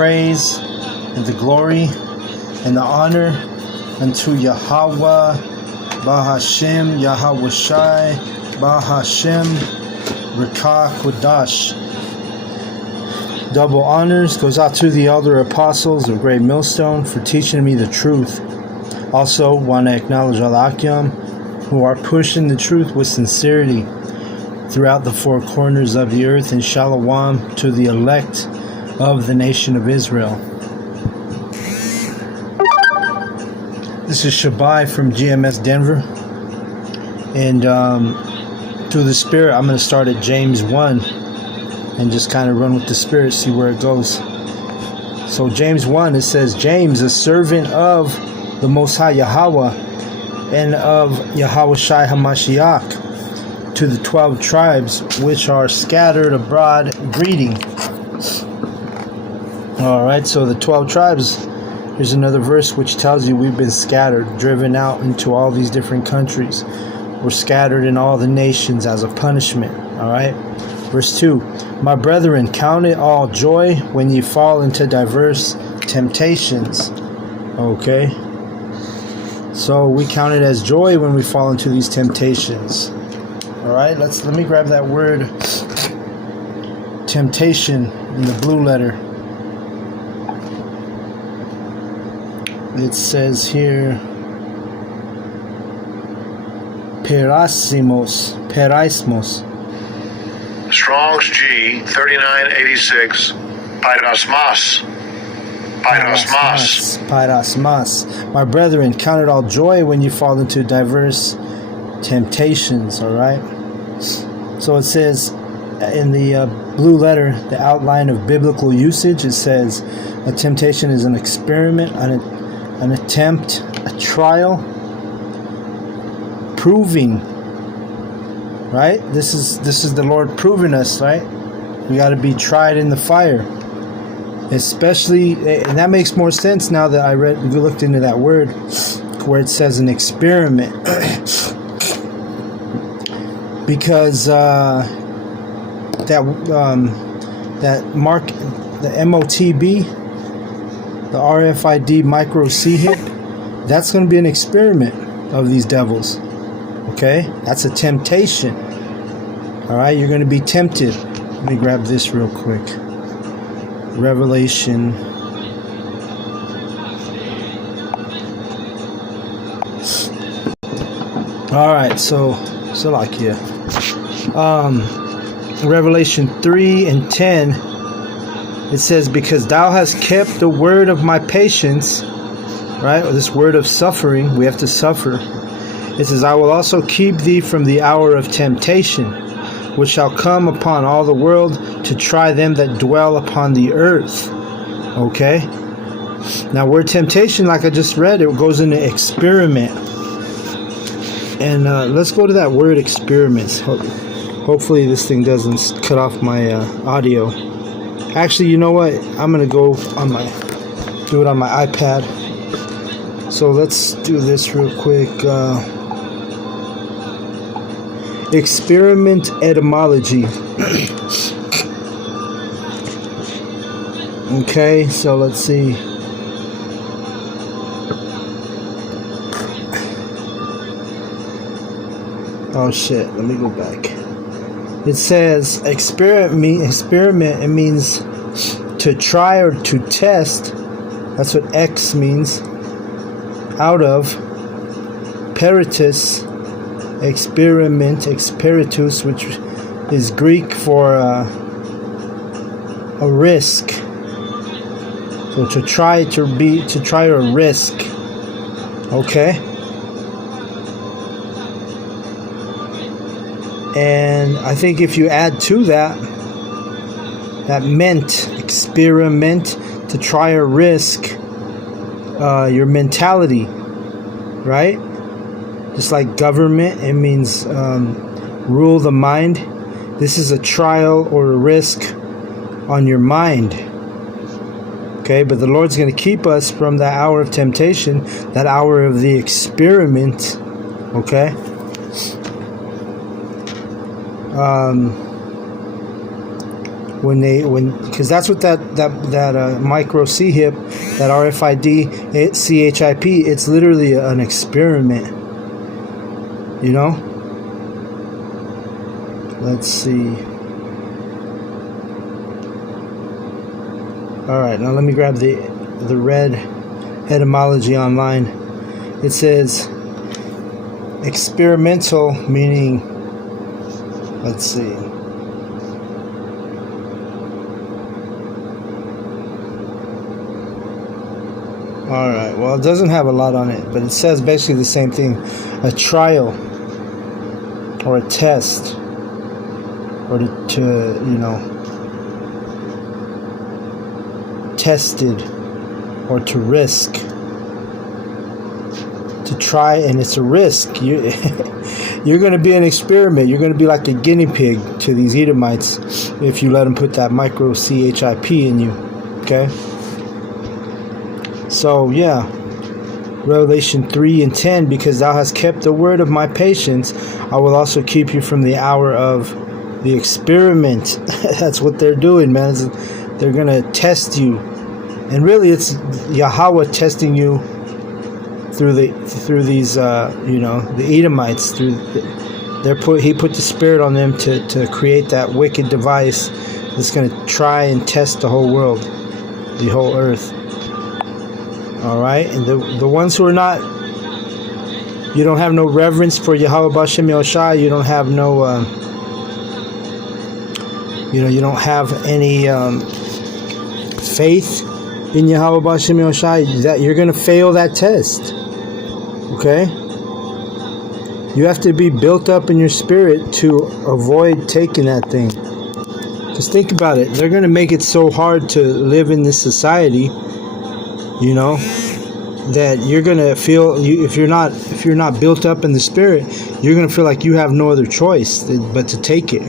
praise and the glory and the honor unto Yahweh, Bahashem, Yahweh Shai, Bahashem, Rekah Kodash. Double honors goes out to the elder apostles of Great Millstone for teaching me the truth. Also, want to acknowledge Alakiam, who are pushing the truth with sincerity throughout the four corners of the earth, and Shalom to the elect of the nation of Israel. This is Shabai from GMS Denver, and through the Spirit, I'm going to start at James 1 and just kind of run with the Spirit, see where it goes. So James 1, it says, James, a servant of the Most High Yahweh and of Yahweh Shai HaMashiach, to the 12 tribes which are scattered abroad, greeting. Alright, so the 12 tribes, here's another verse which tells you we've been scattered, driven out into all these different countries. We're scattered in all the nations as a punishment. Alright, verse 2, my brethren, count it all joy when ye fall into diverse temptations. Okay, so we count it as joy when we fall into these temptations. Alright, let me grab that word temptation in the blue letter. It says here Peraismos. Strong's G 3986. Pyrasmas. My brethren, count it all joy when you fall into diverse temptations. Alright, so it says in the blue letter, the outline of biblical usage, it says a temptation is an experiment, an attempt, a trial, proving. Right, this is the Lord proving us. Right, we got to be tried in the fire, especially, and that makes more sense now that we looked into that word where it says an experiment. Because that mark, the MOTB, the RFID micro C hit, that's going to be an experiment of these devils. Okay, that's a temptation. All right, you're going to be tempted. Let me grab this real quick. Revelation. All right, so Salakia. Revelation 3 and 10, it says, because thou hast kept the word of my patience, right? Or this word of suffering, we have to suffer. It says, I will also keep thee from the hour of temptation, which shall come upon all the world to try them that dwell upon the earth. Okay? Now, word temptation, like I just read, it goes into experiment. And let's go to that word experiments. Hopefully this thing doesn't cut off my audio. Actually, you know what? I'm going to go do it on my iPad. So let's do this real quick. Experiment etymology. Okay, so let's see. Oh shit, let me go back. It says experiment, it means to try or to test. That's what X means. Out of peritus, experiment, experitus, which is Greek for a risk. So to try or risk. Okay. And I think if you add to that meant experiment, to try or risk, your mentality, right? Just like government, it means rule the mind. This is a trial or a risk on your mind. Okay, but the Lord's going to keep us from that hour of temptation, that hour of the experiment. Okay. because that's what that micro CHIP, that RFID, CHIP, it's literally an experiment. You know. Let's see. All right, now let me grab the red etymology online. It says experimental, meaning, let's see. All right, well, it doesn't have a lot on it, but it says basically the same thing: a trial or a test, or to you know, tested, or to risk, to try, and it's a risk. You're going to be an experiment. You're going to be like a guinea pig to these Edomites if you let them put that micro CHIP in you. Okay. So yeah, Revelation 3:10, because thou hast kept the word of my patience, I will also keep you from the hour of the experiment. That's what they're doing, man. They're going to test you. And really it's Yahweh testing you through these the Edomites. He put the spirit on them to create that wicked device that's going to try and test the whole world, the whole earth. All right, and the ones who are not, you don't have no reverence for Yahweh B'Shem Yahushai. You don't have no, you don't have any faith in Yahweh B'Shem Yahushai. That you're gonna fail that test. Okay, you have to be built up in your spirit to avoid taking that thing. Just think about it. They're gonna make it so hard to live in this society. You know, that you're gonna feel, if you're not built up in the spirit, you're gonna feel like you have no other choice but to take it.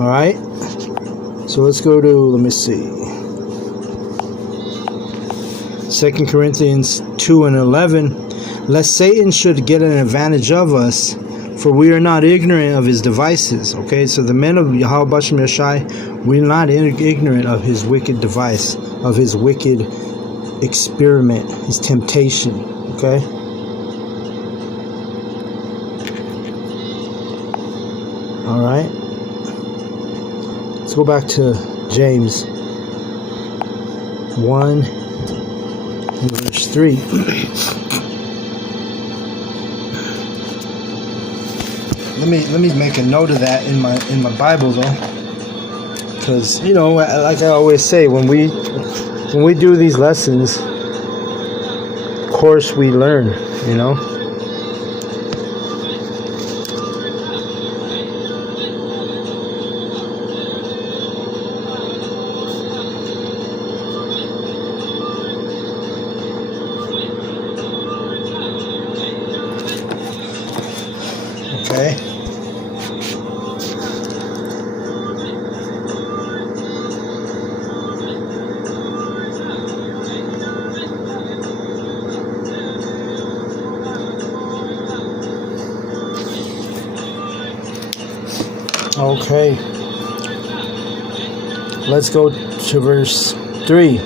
All right. So let's go to, let me see, 2 Corinthians 2:11. Lest Satan should get an advantage of us, for we are not ignorant of his devices. Okay, so the men of Yahweh B'Shem Yahushai, we're not ignorant of his wicked device, of his wicked experiment, his temptation. Okay. All right. Let's go back to James 1 and verse 3. Let me make a note of that in my Bible though, because like I always say, when we do these lessons, of course we learn, Okay. Okay. Let's go to verse 3.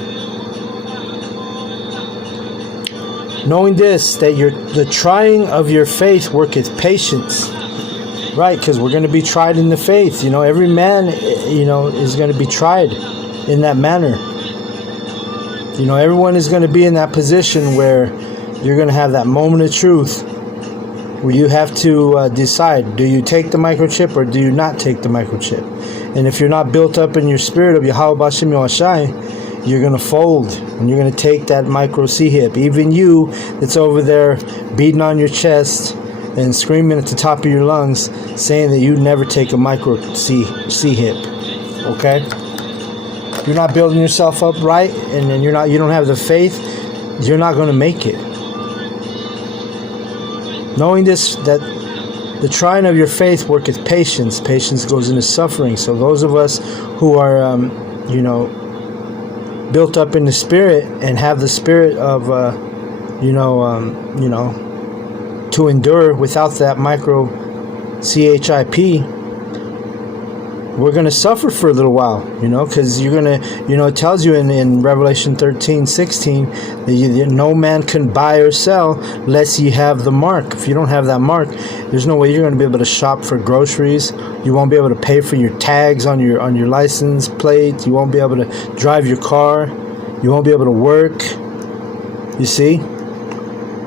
Knowing this, that the trying of your faith worketh patience. Right, because we're going to be tried in the faith. Every man, is going to be tried in that manner. Everyone is going to be in that position where you're going to have that moment of truth where you have to decide, do you take the microchip or do you not take the microchip? And if you're not built up in your spirit of Yahweh B'Shem Yahushai, you're going to fold and you're going to take that micro C-hip. Even you that's over there beating on your chest and screaming at the top of your lungs, saying that you never take a micro C-hip. Okay? You're not building yourself up right, and then you don't have the faith, you're not going to make it. Knowing this, that the trying of your faith worketh patience. Patience goes into suffering. So those of us who are, built up in the spirit and have the spirit of, to endure without that micro CHIP, we're going to suffer for a little while, because you're going to, it tells you in Revelation 13:16 that no man can buy or sell lest ye have the mark. If you don't have that mark, there's no way you're going to be able to shop for groceries. You won't be able to pay for your tags on your license plate. You won't be able to drive your car. You won't be able to work. You see?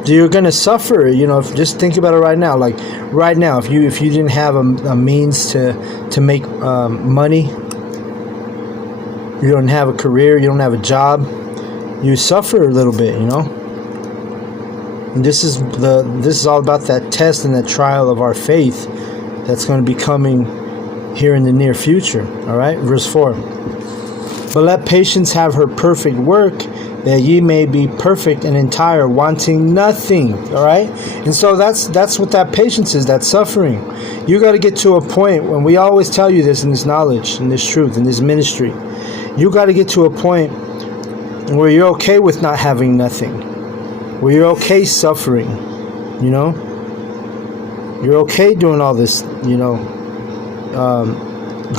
You're going to suffer, if, just think about it right now. Like right now, if you didn't have a means to make money, you don't have a career, you don't have a job, you suffer a little bit, And this is all about that test and that trial of our faith that's going to be coming here in the near future. All right, verse 4. But let patience have her perfect work, that ye may be perfect and entire, wanting nothing. All right? And so that's what that patience is, that suffering. You got to get to a point, when we always tell you this in this knowledge, in this truth, in this ministry, you got to get to a point where you're okay with not having nothing, where you're okay suffering, You're okay doing all this,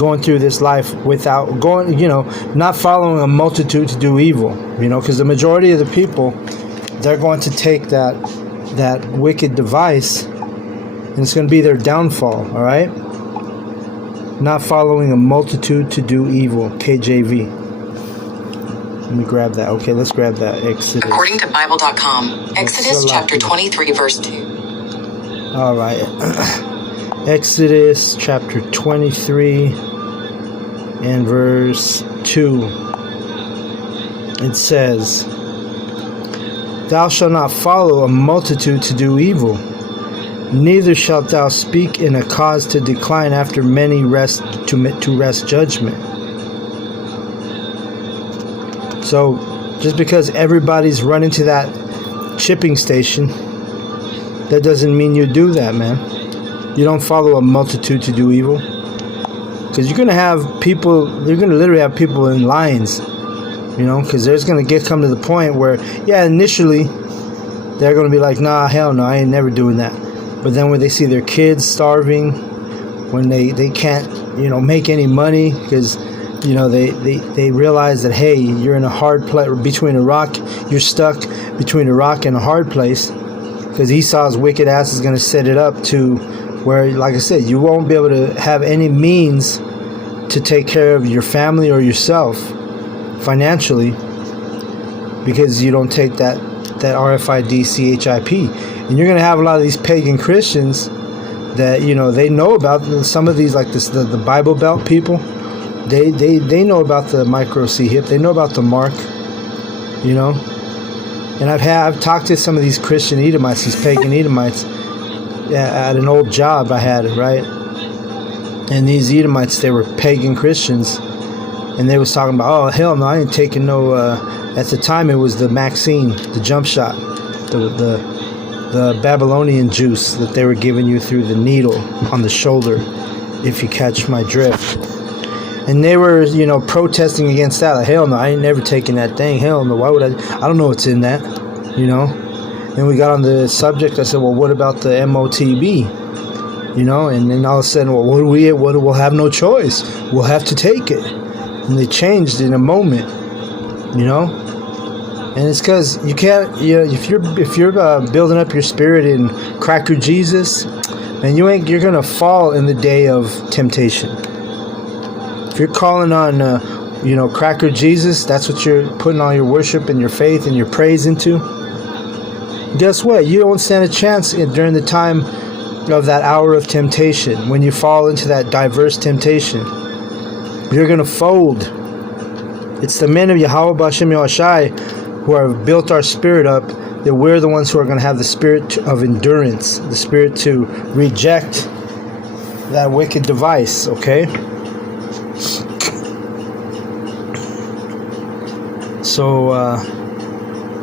going through this life without not following a multitude to do evil, because the majority of the people, they're going to take that wicked device, and it's going to be their downfall. All right, not following a multitude to do evil. KJV. Let me grab that. Okay, let's grab that. Exodus. According to Bible.com, Exodus chapter 23, verse 2. All right. Exodus chapter 23 and verse 2. It says, Thou shalt not follow a multitude to do evil, neither shalt thou speak in a cause to decline after many to wrest judgment. So, just because everybody's running to that shipping station, that doesn't mean you do that, man. You don't follow a multitude to do evil. Because you're going to have people, you're going to literally have people in lines, because there's going to come to the point where, initially, they're going to be like, nah, hell no, I ain't never doing that. But then when they see their kids starving, when they can't, make any money, because, they realize that, hey, you're in a hard place, between a rock, you're stuck between a rock and a hard place, because Esau's wicked ass is going to set it up to where, like I said, you won't be able to have any means to take care of your family or yourself financially, because you don't take that RFID CHIP. And you're going to have a lot of these pagan Christians that, they know about some of these, like this, the Bible Belt people. They know about the micro C-hip. They know about the mark, And I've talked to some of these Christian Edomites, these pagan Edomites, at an old job I had, right? And these Edomites, they were pagan Christians, and they was talking about, oh, hell no, I ain't taking no, at the time it was the Maxine, the jump shot, the Babylonian juice that they were giving you through the needle on the shoulder, if you catch my drift. And they were, protesting against that. Like, hell no, I ain't never taking that thing. Hell no, why would I don't know what's in that, Then we got on the subject. I said, well, what about the MOTB? And then all of a sudden, well, we'll have no choice. We'll have to take it. And they changed in a moment, And it's because you can't, if you're building up your spirit in Cracker Jesus, man, you're gonna fall in the day of temptation. If you're calling on, Cracker Jesus, that's what you're putting all your worship and your faith and your praise into. Guess what? You don't stand a chance during the time of that hour of temptation, when you fall into that diverse temptation. You're going to fold. It's the men of Yahweh B'Shem Yahushai who have built our spirit up, that we're the ones who are going to have the spirit of endurance, the spirit to reject that wicked device, okay? So,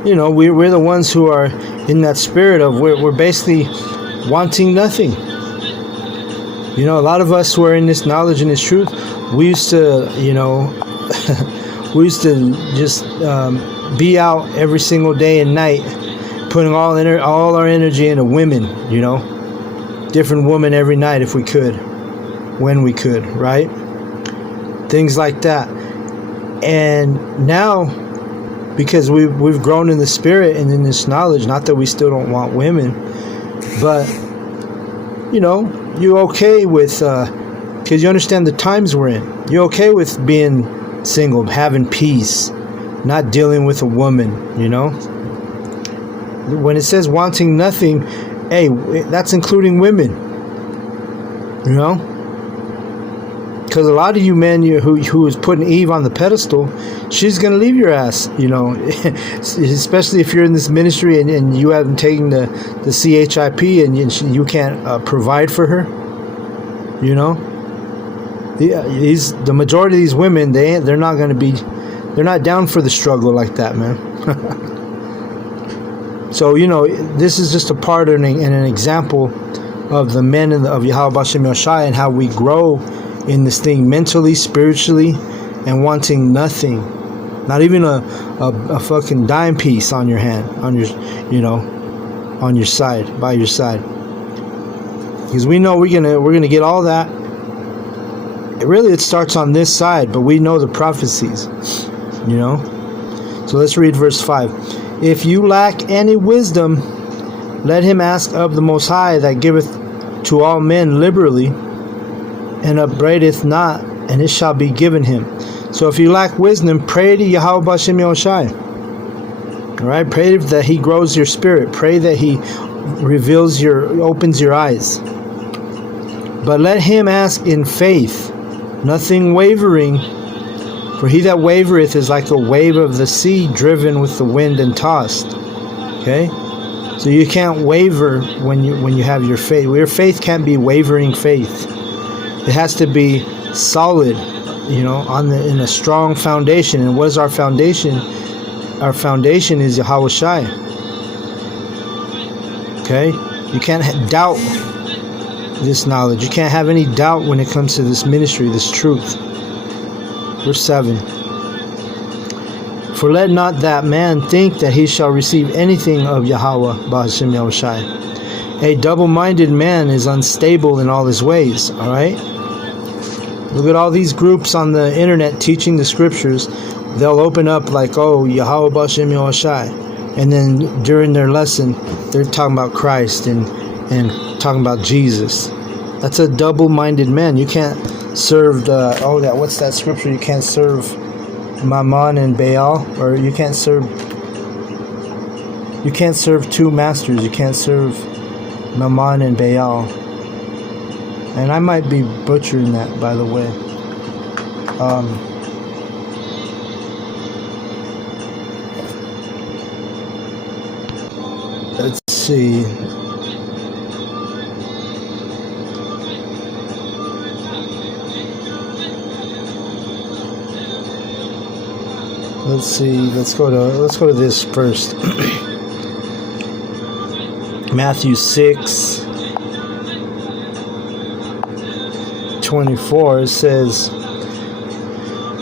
we're the ones who are in that spirit of we're basically wanting nothing. A lot of us who are in this knowledge and this truth, we used to, we used to just be out every single day and night, putting all our energy into women, different women every night if we could, when we could, right? things like that. And now, because we've grown in the spirit and in this knowledge, not that we still don't want women, but you're okay with, because you understand the times we're in. You're okay with being single, having peace, not dealing with a woman. When it says wanting nothing, hey, that's including women. Because a lot of you men who is putting Eve on the pedestal, she's going to leave your ass, especially if you're in this ministry and you haven't taken the CHIP and you can't provide for her. The majority of these women, they're not going to be, they're not down for the struggle like that, man. So, this is just a part and an example of the men of Yahweh B'Shem Yahushai and how we grow in this thing mentally, spiritually, and wanting nothing, not even a fucking dime piece on your hand, on your side, by your side, because we know we're gonna get all that. It starts on this side, but we know the prophecies, So let's read verse 5. If you lack any wisdom, let him ask of the Most High, that giveth to all men liberally, and upbraideth not, and it shall be given him. So if you lack wisdom, pray to Yahweh B'Shem Yahushai. All right, pray that he grows your spirit. Pray that he opens your eyes. But let him ask in faith, nothing wavering. For he that wavereth is like a wave of the sea, driven with the wind and tossed. Okay, so you can't waver when you have your faith. Your faith can't be wavering faith. It has to be solid, in a strong foundation. And what is our foundation? Our foundation is Yahweh Shai. Okay? You can't doubt this knowledge. You can't have any doubt when it comes to this ministry, this truth. Verse 7. For let not that man think that he shall receive anything of Yahweh B'Shem Yahushai. A double-minded man is unstable in all his ways. All right? Look at all these groups on the internet teaching the scriptures. They'll open up like, Yahweh B'Shem Yahushai. And then during their lesson, they're talking about Christ and talking about Jesus. That's a double-minded man. You can't serve what's that scripture? You can't serve Mammon and Baal, or you can't serve two masters. You can't serve Mammon and Baal. And I might be butchering that, by the way. Let's see. Let's go to this first. Matthew 6:24, it says,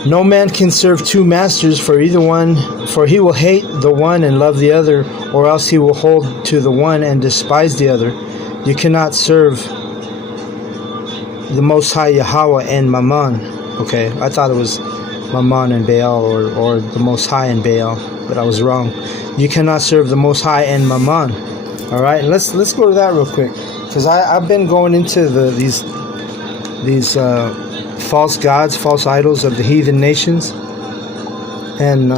no man can serve two masters, for he will hate the one and love the other, or else he will hold to the one and despise the other. You cannot serve the Most High Yahweh and Mammon. Okay, I thought it was Mammon and Baal, or the Most High and Baal, but I was wrong. You cannot serve the Most High and Mammon. All right, let's go to that real quick, because I've been going into these false gods, false idols of the heathen nations, and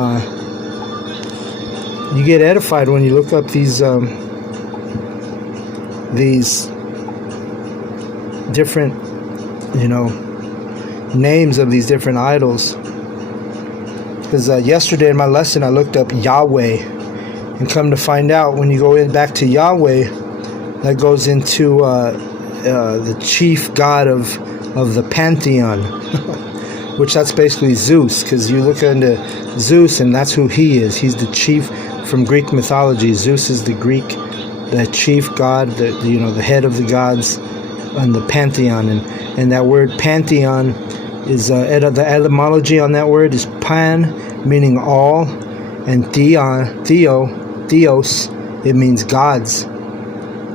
you get edified when you look up these different, names of these different idols. Because yesterday in my lesson I looked up Yahweh, and come to find out, when you go back to Yahweh, that goes into the chief god of the pantheon, which that's basically Zeus, because you look into Zeus and that's who he is. He's the chief from Greek mythology. Zeus is the chief god, the head of the gods, and the pantheon. And that word pantheon is the etymology on that word is pan, meaning all, and theos, it means gods,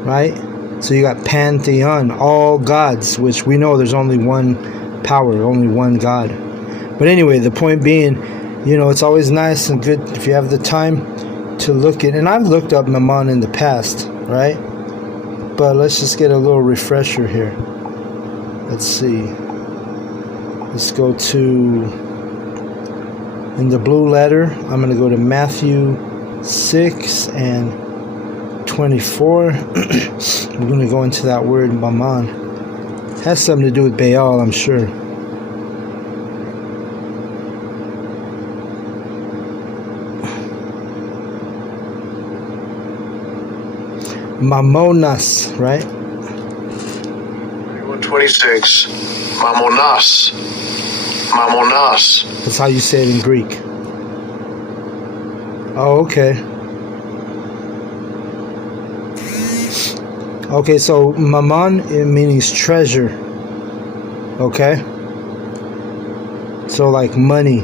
right? So you got pantheon, all gods, which we know there's only one power, only one God. But anyway, the point being, it's always nice and good if you have the time to look at, and I've looked up Mammon in the past, right? But let's just get a little refresher here. Let's see. Let's go to, in the blue letter, I'm going to go to Matthew 6 and 24. We're going to go into that word, Mammon. Has something to do with Baal, I'm sure. Mammonas, right? 26. Mammonas. Mammonas. That's how you say it in Greek. Oh, okay. Okay, so mammon, it means treasure. Okay? So like money.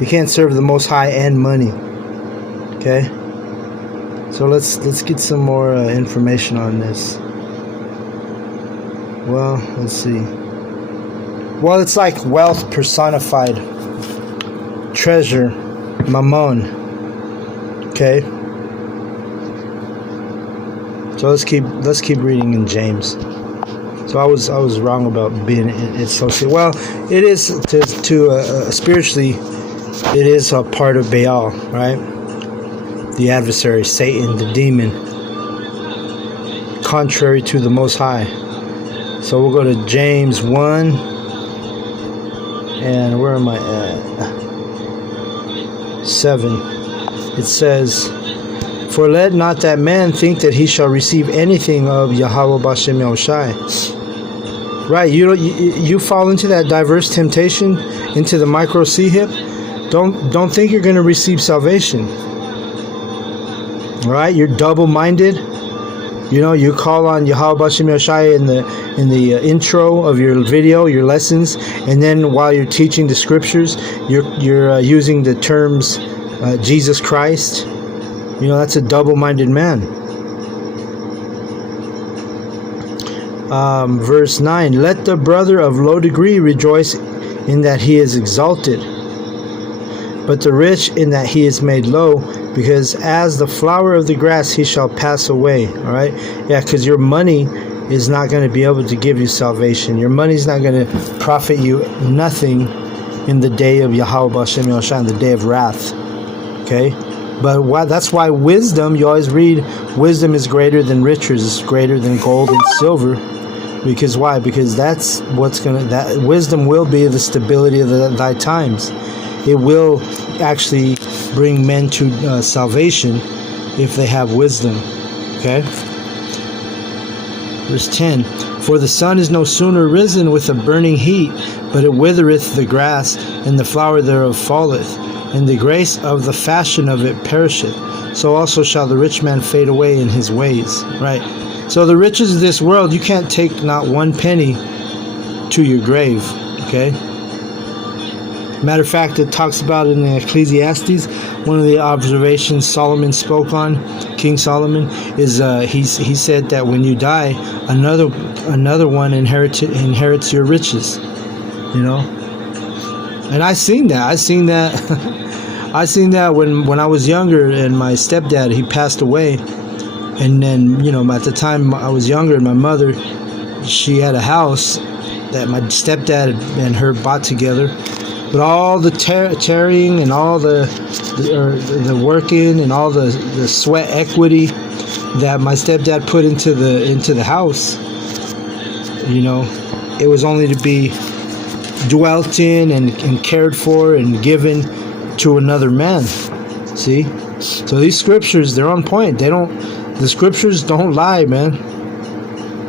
You can't serve the Most High and money. Okay? So let's get some more information on this. Well, let's see. Well, it's like wealth personified. Treasure. Mammon. Okay? So let's keep reading in James. So I was wrong about being associated. Well, it is to spiritually, it is a part of Baal, right? The adversary, Satan, the demon, contrary to the Most High. So we'll go to James 1, and where am I at? 7. It says, "For let not that man think that he shall receive anything of Yahweh Bashem Yahushai." Right, you fall into that diverse temptation, into the micro C-hip. Don't think you're going to receive salvation. All right, you're double-minded. You call on Yahweh Bashem Yahushai in the intro of your video, your lessons, and then while you're teaching the scriptures, you're using the terms Jesus Christ. That's a double-minded man. Verse 9, "Let the brother of low degree rejoice in that he is exalted, but the rich in that he is made low, because as the flower of the grass he shall pass away." All right? Yeah, because your money is not going to be able to give you salvation. Your money is not going to profit you nothing in the day of Yahweh Bashem Yahushua, the day of wrath. Okay? But that's why wisdom, you always read, wisdom is greater than riches, it's greater than gold and silver. Because why? Because that's that wisdom will be the stability of thy times. It will actually bring men to salvation if they have wisdom. Okay? Verse 10, "For the sun is no sooner risen with a burning heat, but it withereth the grass, and the flower thereof falleth, and the grace of the fashion of it perisheth. So also shall the rich man fade away in his ways." Right? So the riches of this world, you can't take not one penny to your grave. Okay? Matter of fact, it talks about in Ecclesiastes, one of the observations Solomon spoke on, King Solomon, is he said that when you die, another one inherits your riches. And I seen that. I seen that when I was younger, and my stepdad, he passed away. And then, at the time I was younger, my mother, she had a house that my stepdad and her bought together. But all the tarrying and all the working and all the sweat equity that my stepdad put into the house, it was only to be dwelt in and cared for and given to another man. See? So these scriptures, they're on point. The scriptures don't lie, man.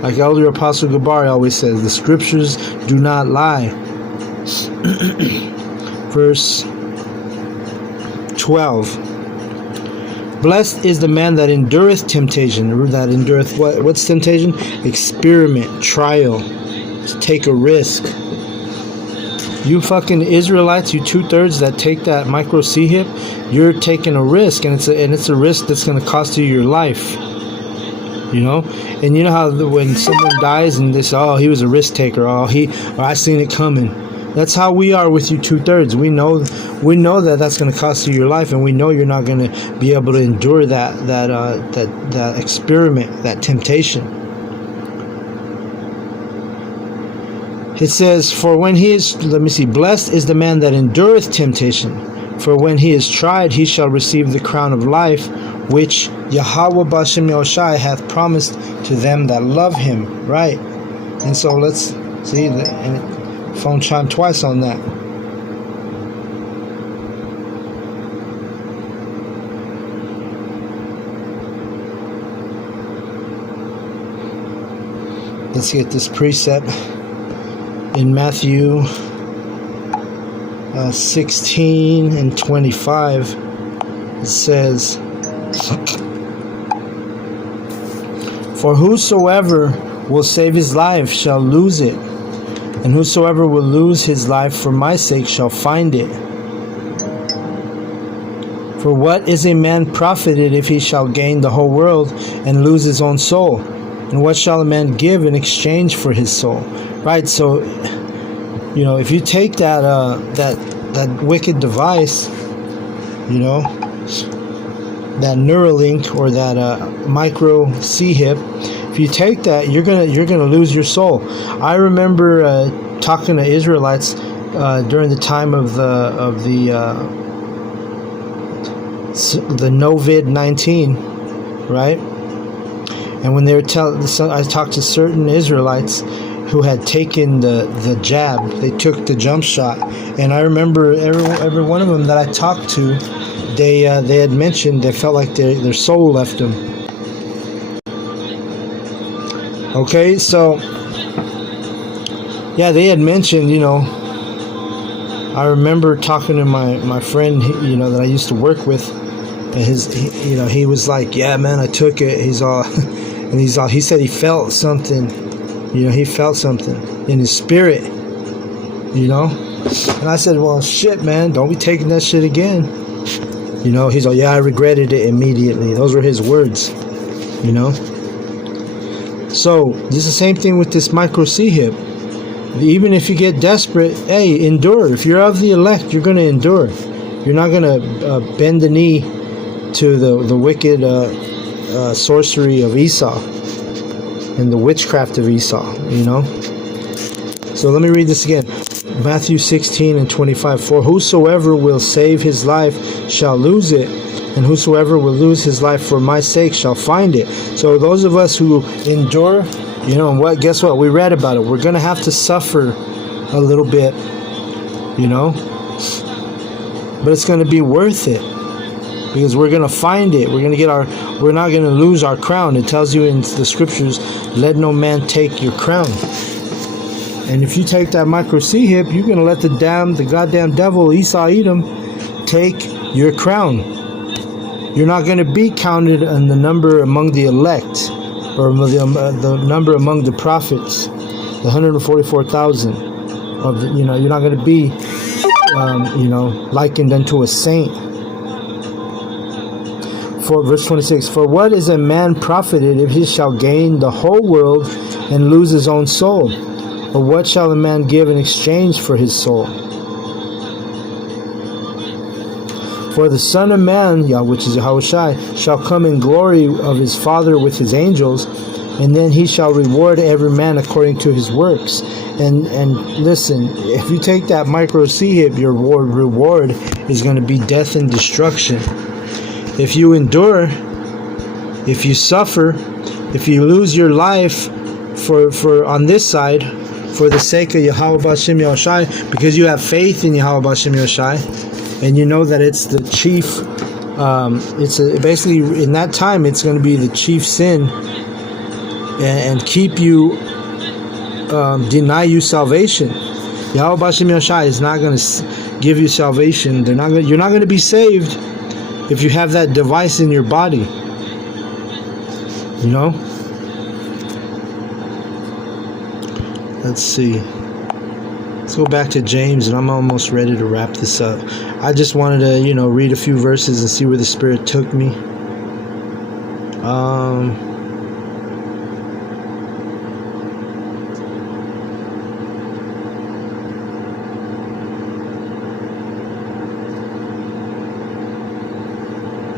Like Elder Apostle Gabari always says, the scriptures do not lie. Verse 12. "Blessed is the man that endureth temptation." That endureth what's temptation? Experiment, trial, take a risk. You fucking Israelites, you 2/3 that take that micro C-hip, you're taking a risk, and it's a risk that's going to cost you your life. And you know how when someone dies and they say, "Oh, he was a risk taker," or "I seen it coming." That's how we are with you 2/3. We know that that's going to cost you your life, and we know you're not going to be able to endure that experiment, that temptation. It says, "For when he is," let me see, "blessed is the man that endureth temptation. For when he is tried, he shall receive the crown of life, which Yahweh Bashem Yahushai hath promised to them that love him." Right. And so let's see, and phone chimed twice on that. Let's get this precept in Matthew 16 and 25. It says, "For whosoever will save his life shall lose it, and whosoever will lose his life for my sake shall find it. For what is a man profited if he shall gain the whole world and lose his own soul? And what shall a man give in exchange for his soul?" Right. So, if you take that wicked device, that Neuralink or that micro C-hip, if you take that, you're gonna lose your soul. I remember talking to Israelites during the time of the COVID-19, right? And when they were I talked to certain Israelites who had taken the jab. They took the jump shot, and I remember every one of them that I talked to, they had mentioned they felt like their soul left them. Okay, so yeah, they had mentioned, I remember talking to my friend, that I used to work with, and he was like, "Yeah, man, I took it." He said he felt something, he felt something in his spirit, and I said, "Well, shit, man, don't be taking that shit again." He's like, "Yeah, I regretted it immediately." Those were his words, So, this is the same thing with this micro C-hip. Even if you get desperate, hey, endure. If you're of the elect, you're going to endure. You're not going to bend the knee to the wicked sorcery of Esau and the witchcraft of Esau, So let me read this again. Matthew 16 and 25. "For whosoever will save his life shall lose it, and whosoever will lose his life for my sake shall find it." So those of us who endure, guess what? We read about it. We're going to have to suffer a little bit, but it's going to be worth it, because we're going to find it. We're not going to lose our crown. It tells you in the scriptures, "Let no man take your crown." And if you take that micro C-hip, you're going to let the goddamn devil, Esau Edom, take your crown. You're not going to be counted in the number among the elect, or the number among the prophets, the 144,000. You're not going to be, likened unto a saint. For verse 26, "For what is a man profited if he shall gain the whole world and lose his own soul? Or what shall a man give in exchange for his soul? For the Son of Man, which is Yahushai, shall come in glory of his Father with his angels, and then he shall reward every man according to his works." And listen, if you take that micro C-hip, your reward is going to be death and destruction. If you endure, if you suffer, if you lose your life for on this side, for the sake of Yahweh Bashem Yahushai, because you have faith in Yahweh Bashem Yahushai, and you know that it's the chief, basically in that time it's going to be the chief sin, and keep you, deny you salvation. Yahweh Bashem Yahushai is not going to give you salvation. You're not going to be saved if you have that device in your body. Let's see. Let's go back to James, and I'm almost ready to wrap this up. I just wanted to, read a few verses and see where the Spirit took me.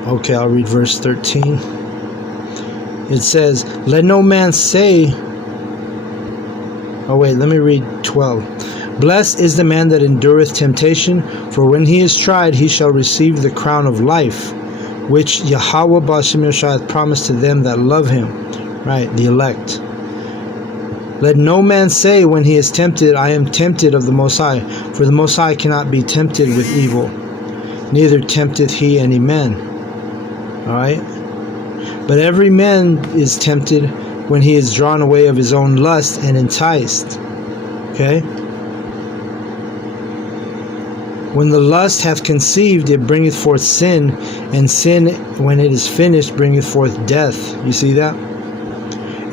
Okay, I'll read verse 13. It says, let no man say... Oh wait, let me read 12. Blessed is the man that endureth temptation, for when he is tried, he shall receive the crown of life, which Yahweh Ba'ashem Yeshua hath promised to them that love him. Right, the elect. Let no man say when he is tempted, I am tempted of the Most High, for the Most High cannot be tempted with evil, neither tempteth he any man. Alright? But every man is tempted when he is drawn away of his own lust and enticed. Okay? When the lust hath conceived, it bringeth forth sin, and sin, when it is finished, bringeth forth death. You see that?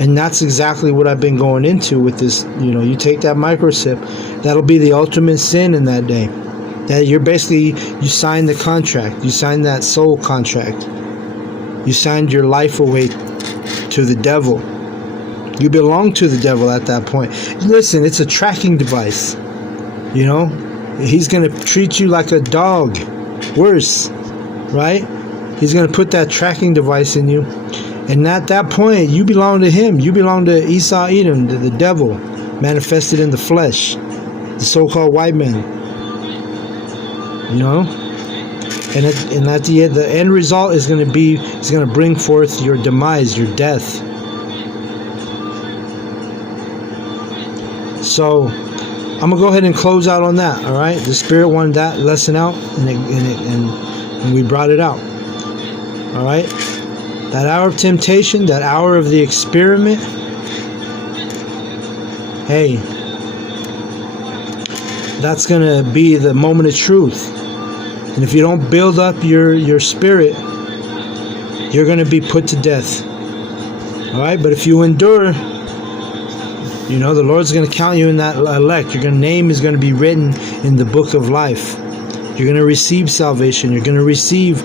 And that's exactly what I've been going into with this. You take that microsip, that'll be the ultimate sin in that day. That you're basically, you signed the contract. You signed that soul contract. You signed your life away to the devil. You belong to the devil at that point. Listen, it's a tracking device. He's going to treat you like a dog. Worse. Right? He's going to put that tracking device in you. And at that point, you belong to him. You belong to Esau Edom, to the devil, manifested in the flesh. The so-called white man. And at the end result is going to be, it's going to bring forth your demise, your death. So, I'm going to go ahead and close out on that, all right? The Spirit wanted that lesson out, and we brought it out. All right? That hour of temptation, that hour of the experiment, hey, that's going to be the moment of truth. And if you don't build up your spirit, you're going to be put to death. All right? But if you endure, the Lord's going to count you in that elect. Your name is going to be written in the book of life. You're going to receive salvation. You're going to receive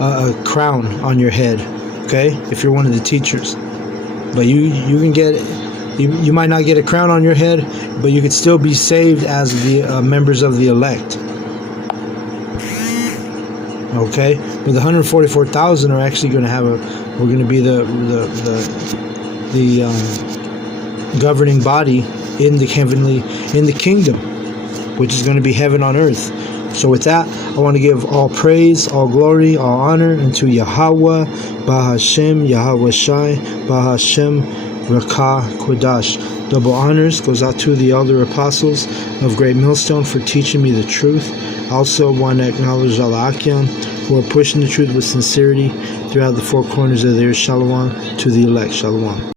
a crown on your head. Okay? If you're one of the teachers. But you can get... You might not get a crown on your head, but you could still be saved as the members of the elect. Okay, but the 144,000 are actually going to have we're going to be the governing body in the kingdom, which is going to be heaven on earth. So with that, I want to give all praise, all glory, all honor unto Yahweh, Bahashem, Yahweh Shai, Bahashem, Rakah Kodash. Double honors goes out to the elder apostles of Great Millstone for teaching me the truth. Also want to acknowledge Allah Akyam, who are pushing the truth with sincerity throughout the four corners of the earth. Shalom to the elect. Shalom.